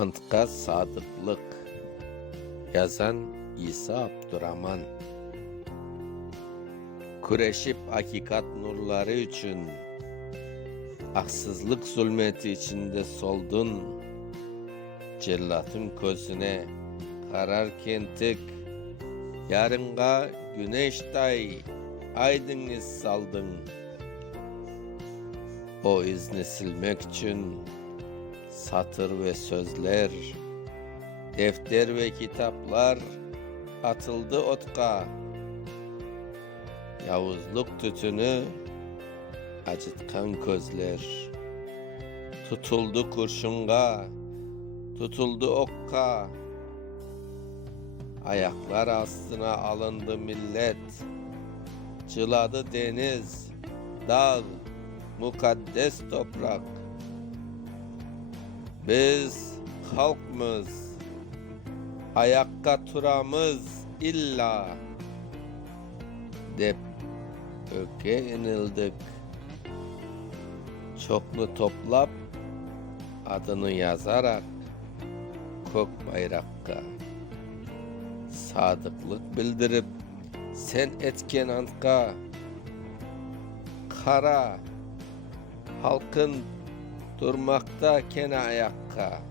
Antka sadıklık. Yazan İsa Abdurrahman. Kureşip hakikat nurları için Haksızlık zulmeti içinde soldun Cellatın közüne kararken tek Yarınga güneş day aydın iz saldın O izni silmek için satır ve sözler Defter ve kitaplar atıldı otka. Yavuzluk tütünü acıtkan közler Tutuldu kurşunga Tutuldu okka. Ayaklar astına alındı millet Çıladı deniz Dağ Mukaddes toprak Biz halkımız Ayakka turamız illa Dep öke inildik. Çoklu toplap adını yazarak kök bayrakka sadıklık bildirip sen etken antka kara halkın durmakta kene ayakka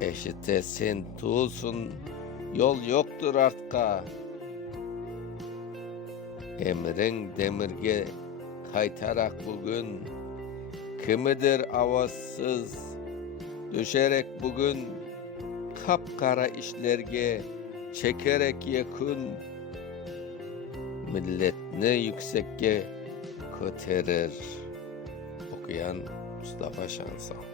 eşite sen tuğsun yol yoktur artka emrin demirge kaytarak bugün kimidir avazsız düşerek bugün kapkara işlerge çekerek yakın. Millet ne yüksekke köterir okuyan Mustafa Şansal